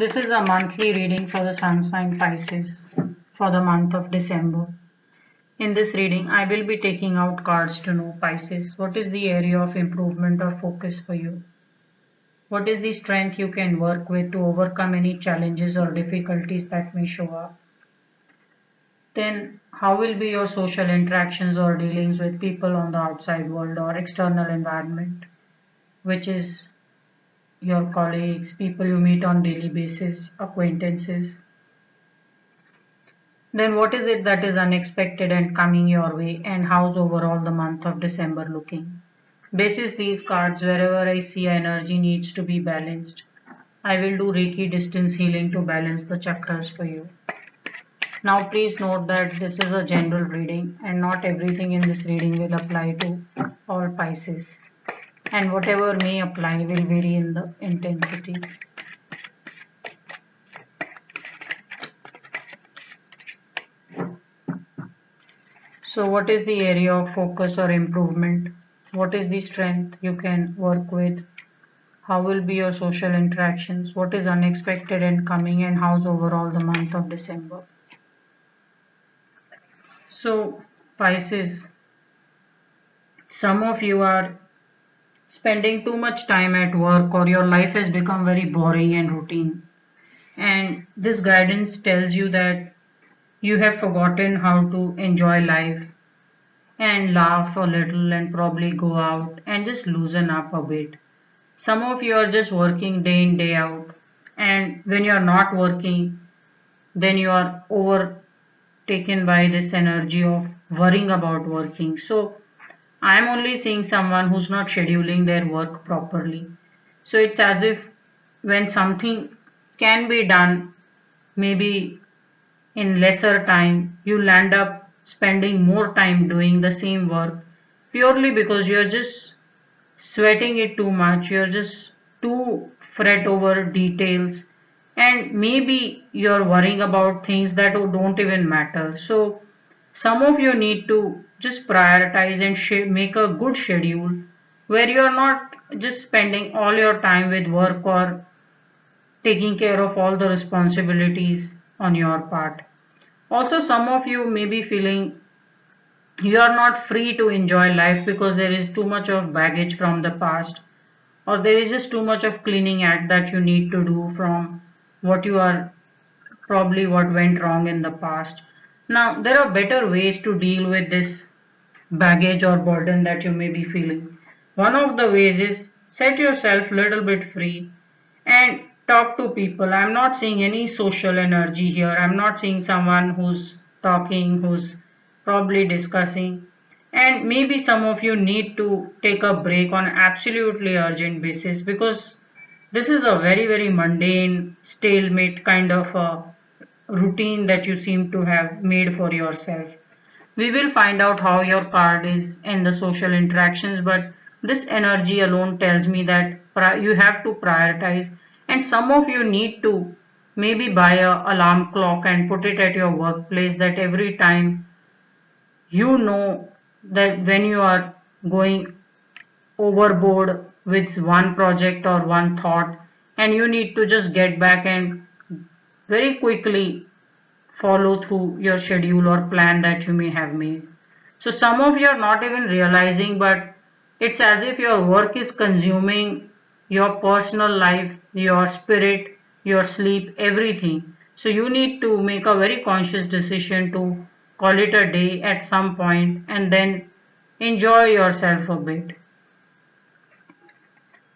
This is a monthly reading for the sun sign Pisces for the month of December. In this reading, I will be taking out cards to know Pisces. What is the area of improvement or focus for you? What is the strength you can work with to overcome any challenges or difficulties that may show up? Then, how will be your social interactions or dealings with people on the outside world or external environment, which is your colleagues, people you meet on daily basis, acquaintances? Then what is it that is unexpected and coming your way, and how's overall the month of December looking? Basis these cards, wherever I see energy needs to be balanced, I will do Reiki distance healing to balance the chakras for you. Now please note that this is a general reading and not everything in this reading will apply to all Pisces, and whatever may apply will vary in the intensity. So what is the area of focus or improvement? What is the strength you can work with? How will be your social interactions? What is unexpected and coming, and how's overall the month of December? So Pisces, some of you are spending too much time at work or your life has become very boring and routine. And this guidance tells you that you have forgotten how to enjoy life and laugh a little and probably go out and just loosen up a bit. Some of you are just working day in, day out, and when you are not working, then you are overtaken by this energy of worrying about working. So, I am only seeing someone who's not scheduling their work properly. So, it's as if when something can be done, maybe in lesser time, you'll end up spending more time doing the same work purely because you're just sweating it too much, you're just too fret over details, and maybe you're worrying about things that don't even matter. So some of you need to just prioritize and make a good schedule where you're not just spending all your time with work or taking care of all the responsibilities on your part. Also, some of you may be feeling you are not free to enjoy life because there is too much of baggage from the past, or there is just too much of cleaning act that you need to do from what you are probably what went wrong in the past. Now, there are better ways to deal with this baggage or burden that you may be feeling. One of the ways is set yourself a little bit free and talk to people. I'm not seeing any social energy here. I'm not seeing someone who's talking, who's probably discussing. And maybe some of you need to take a break on absolutely urgent basis because this is a very, very mundane, stalemate kind of a routine that you seem to have made for yourself. We will find out how your card is in the social interactions, but this energy alone tells me that you have to prioritize, and some of you need to maybe buy a alarm clock and put it at your workplace that every time you know that when you are going overboard with one project or one thought and you need to just get back and very quickly follow through your schedule or plan that you may have made. So some of you are not even realizing, but it's as if your work is consuming your personal life, your spirit, your sleep, everything. So you need to make a very conscious decision to call it a day at some point and then enjoy yourself a bit.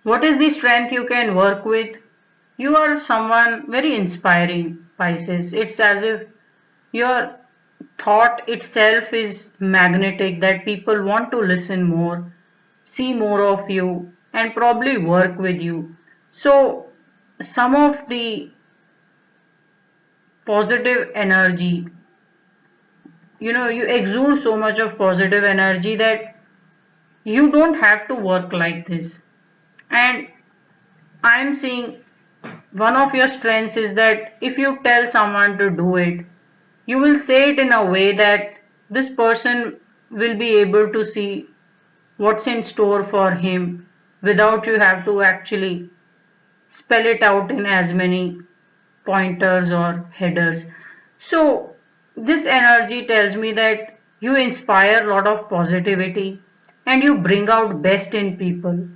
What is the strength you can work with? You are someone very inspiring, Pisces. It's as if your thought itself is magnetic, that people want to listen more, see more of you, and probably work with you. So, some of the positive energy, you exude so much of positive energy that you don't have to work like this. And I'm seeing one of your strengths is that if you tell someone to do it, you will say it in a way that this person will be able to see what's in store for him without you have to actually spell it out in as many pointers or headers. So this energy tells me that you inspire a lot of positivity and you bring out best in people.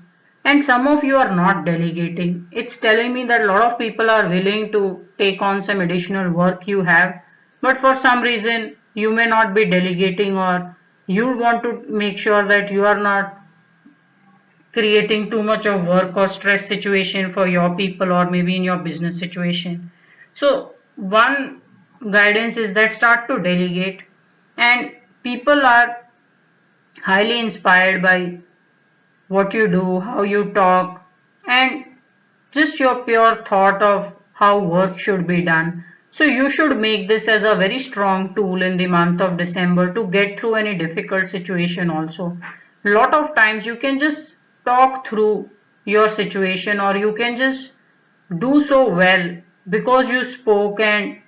And some of you are not delegating. It's telling me that a lot of people are willing to take on some additional work you have, but for some reason you may not be delegating, or you want to make sure that you are not creating too much of work or stress situation for your people or maybe in your business situation. So one guidance is that start to delegate, and people are highly inspired by what you do, how you talk, and just your pure thought of how work should be done. So you should make this as a very strong tool in the month of December to get through any difficult situation also. Lot of times you can just talk through your situation, or you can just do so well because you spoke and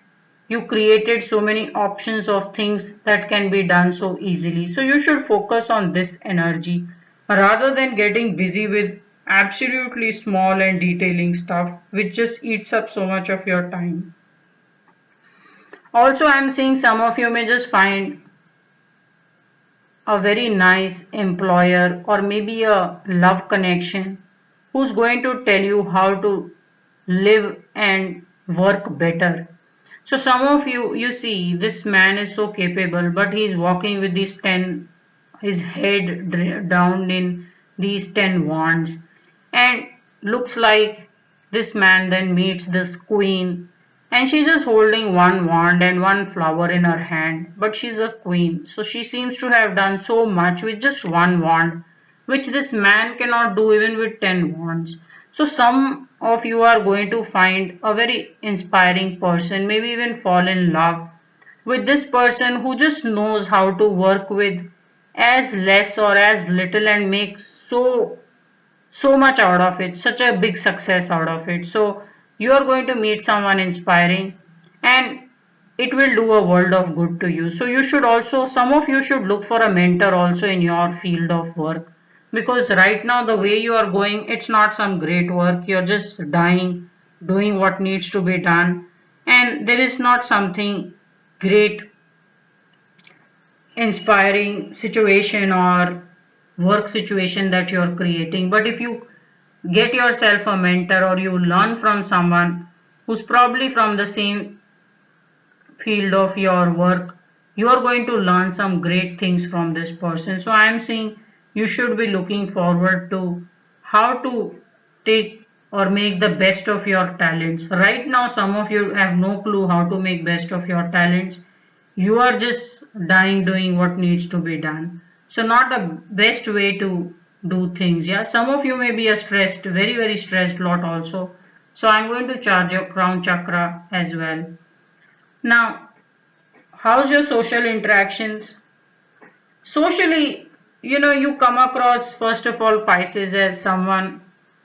you created so many options of things that can be done so easily. So you should focus on this energy rather than getting busy with absolutely small and detailing stuff which just eats up so much of your time. Also, I'm seeing some of you may just find a very nice employer or maybe a love connection who's going to tell you how to live and work better. So some of you see this man is so capable, but he's walking with these 10, his head down in these 10 wands, and looks like this man then meets this queen, and she's just holding one wand and one flower in her hand, but she's a queen. So she seems to have done so much with just one wand, which this man cannot do even with 10 wands. So some of you are going to find a very inspiring person, maybe even fall in love with this person who just knows how to work with as less or as little and make so much out of it, such a big success out of it. So you are going to meet someone inspiring, and it will do a world of good to you. So you should also, some of you should look for a mentor also in your field of work, because right now the way you are going, it's not some great work. You're just dying, doing what needs to be done, and there is not something great inspiring situation or work situation that you're creating. But if you get yourself a mentor or you learn from someone who's probably from the same field of your work, you are going to learn some great things from this person. So I am saying you should be looking forward to how to take or make the best of your talents. Right now some of you have no clue how to make best of your talents. You are just dying doing what needs to be done. So not the best way to do things. Yeah, some of you may be a stressed, very stressed lot also. So I'm going to charge your crown chakra as well. Now, how's your social interactions? Socially, you come across first of all Pisces as someone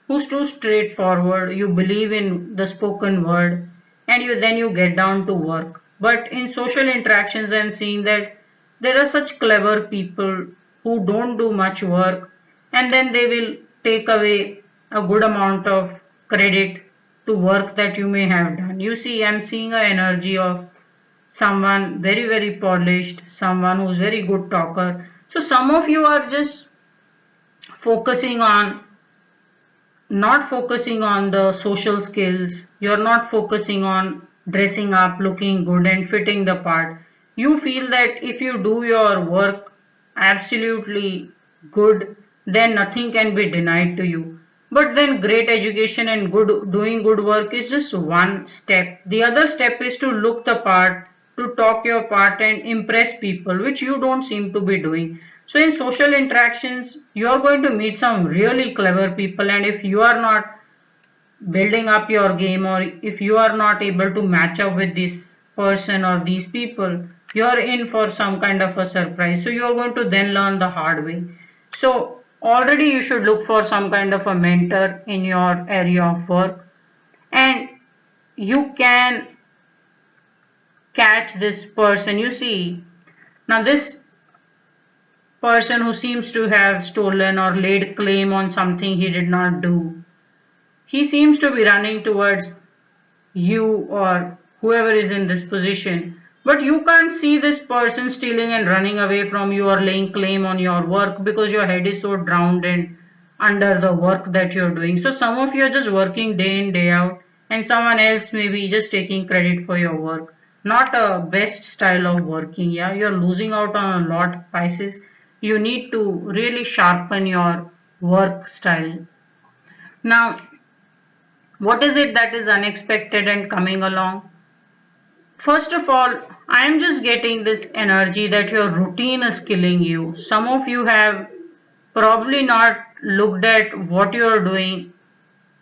who's too straightforward. You believe in the spoken word, and you get down to work. But in social interactions, I'm seeing that there are such clever people who don't do much work, and then they will take away a good amount of credit to work that you may have done. You see, I'm seeing an energy of someone very polished, someone who's very good talker. So some of you are just focusing on not focusing on the social skills. You're not focusing on dressing up, looking good and fitting the part. You feel that if you do your work absolutely good, then nothing can be denied to you. But then great education and doing good work is just one step. The other step is to look the part, to talk your part and impress people, which you don't seem to be doing. So in social interactions, you are going to meet some really clever people, and if you are not building up your game, or if you are not able to match up with this person or these people, you are in for some kind of a surprise. So you are going to then learn the hard way. So already you should look for some kind of a mentor in your area of work, and you can catch this person. You see, now this person who seems to have stolen or laid claim on something he did not do, he seems to be running towards you or whoever is in this position, but you can't see this person stealing and running away from you or laying claim on your work because your head is so drowned in under the work that you're doing. So some of you are just working day in day out, and someone else may be just taking credit for your work. Not a best style of working. Yeah, you're losing out on a lot, Pisces. You need to really sharpen your work style. Now, what is it that is unexpected and coming along? First of all, I am just getting this energy that your routine is killing you. Some of you have probably not looked at what you are doing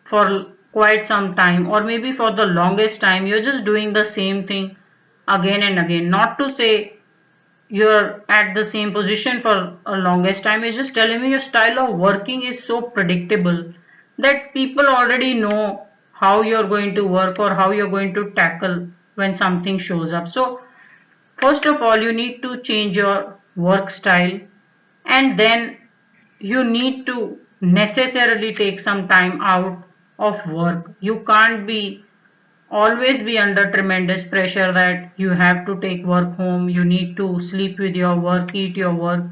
for quite some time, or maybe for the longest time. You're just doing the same thing again and again. Not to say you're at the same position for a longest time, it's just telling me your style of working is so predictable that people already know how you're going to work or how you're going to tackle when something shows up. So first of all, you need to change your work style, and then you need to necessarily take some time out of work. You can't be always be under tremendous pressure that you have to take work home, you need to sleep with your work, eat your work.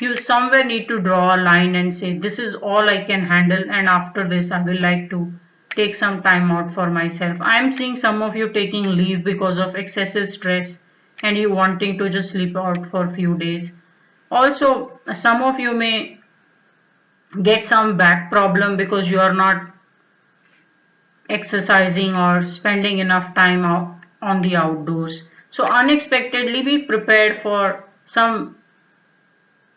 You somewhere need to draw a line and say, this is all I can handle, and after this I will like to take some time out for myself. I am seeing some of you taking leave because of excessive stress and you wanting to just sleep out for a few days. Also, some of you may get some back problem because you are not exercising or spending enough time out on the outdoors. So unexpectedly be prepared for some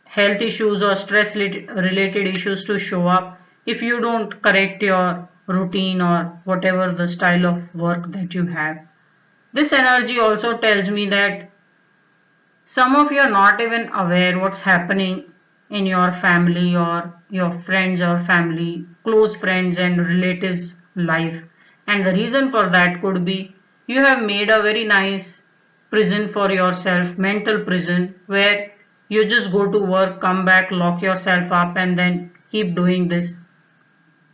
health issues or stress related issues to show up if you don't correct your routine or whatever the style of work that you have. This energy also tells me that some of you are not even aware what's happening in your family or your friends or family, close friends and relatives' life. And the reason for that could be you have made a very nice prison for yourself, mental prison, where you just go to work, come back, lock yourself up, and then keep doing this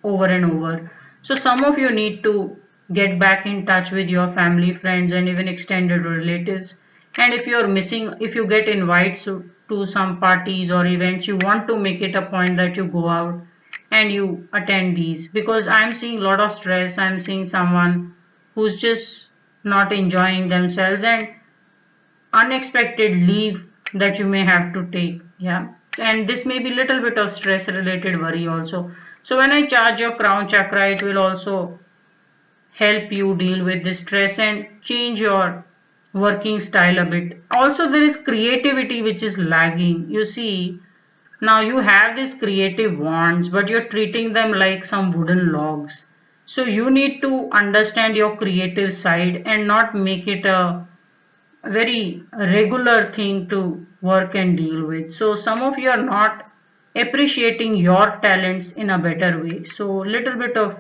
over and over. So some of you need to get back in touch with your family, friends, and even extended relatives. And if you're missing, if you get invites to some parties or events, you want to make it a point that you go out and you attend these, because I'm seeing a lot of stress. I'm seeing someone who's just not enjoying themselves, and unexpected leave that you may have to take. Yeah, and this may be little bit of stress related worry also. So when I charge your crown chakra, it will also help you deal with this stress and change your working style a bit. Also, there is creativity which is lagging. You see, now you have these creative wands, but you're treating them like some wooden logs. So you need to understand your creative side and not make it a very regular thing to work and deal with. So some of you are not appreciating your talents in a better way. So little bit of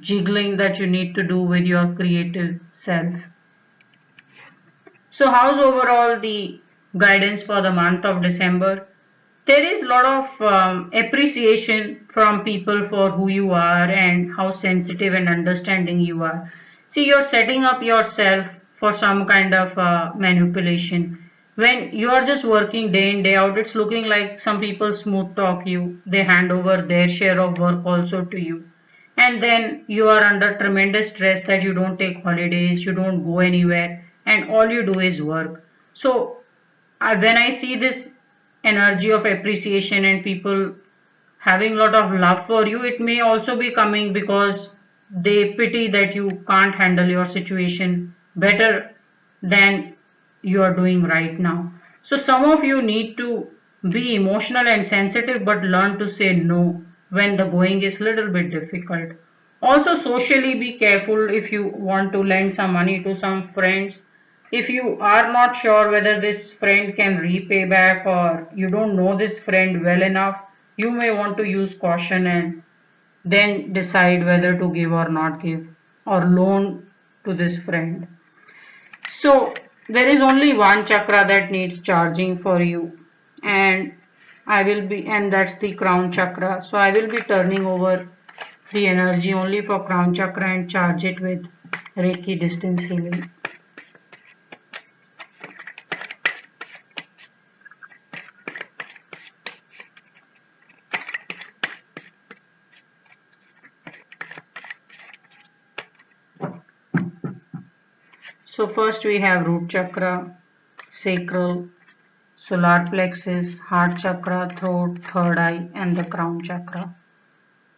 jiggling that you need to do with your creative self. So how's overall the guidance for the month of December? There is a lot of appreciation from people for who you are and how sensitive and understanding you are. See, you're setting up yourself for some kind of manipulation. When you are just working day in, day out, it's looking like some people smooth talk you. They hand over their share of work also to you. And then you are under tremendous stress that you don't take holidays, you don't go anywhere, and all you do is work. So when I see this energy of appreciation and people having a lot of love for you, it may also be coming because they pity that you can't handle your situation better than you are doing right now. So some of you need to be emotional and sensitive, but learn to say no when the going is little bit difficult. Also socially be careful if you want to lend some money to some friends. If you are not sure whether this friend can repay back or you don't know this friend well enough, you may want to use caution and then decide whether to give or not give or loan to this friend. So there is only one chakra that needs charging for you, and and that's the crown chakra. So I will be turning over the energy only for crown chakra and charge it with Reiki distance healing. So first we have root chakra, sacral, solar plexus, heart chakra, throat, third eye, and the crown chakra.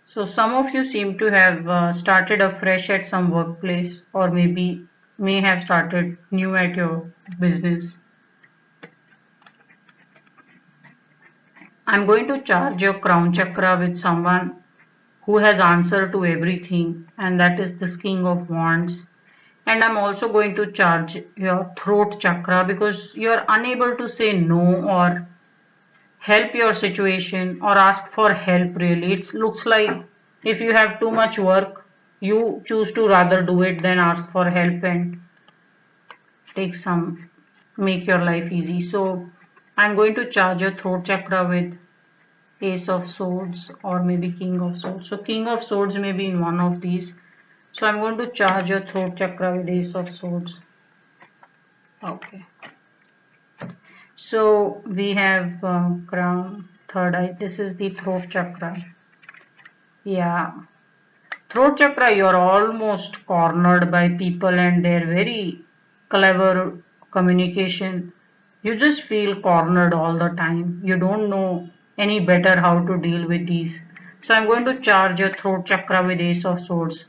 So some of you seem to have started afresh at some workplace, or maybe may have started new at your business. I'm going to charge your crown chakra with someone who has answer to everything, and that is this King of Wands. And I'm also going to charge your throat chakra because you're unable to say no or help your situation or ask for help really. It looks like if you have too much work, you choose to rather do it than ask for help and take some, make your life easy. So I'm going to charge your throat chakra with Ace of Swords or maybe King of Swords. So King of Swords may be in one of these. So I'm going to charge your throat chakra with Ace of Swords. Okay. So we have crown, third eye. This is the throat chakra. Yeah. Throat chakra, you're almost cornered by people and their very clever communication. You just feel cornered all the time. You don't know any better how to deal with these. So I'm going to charge your throat chakra with Ace of Swords.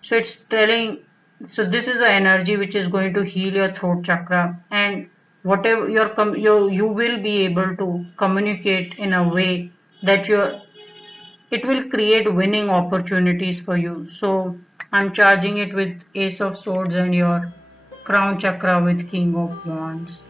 So it's telling, so this is the energy which is going to heal your throat chakra, and whatever you will be able to communicate in a way that it will create winning opportunities for you. So I'm charging it with Ace of Swords and your crown chakra with King of Wands.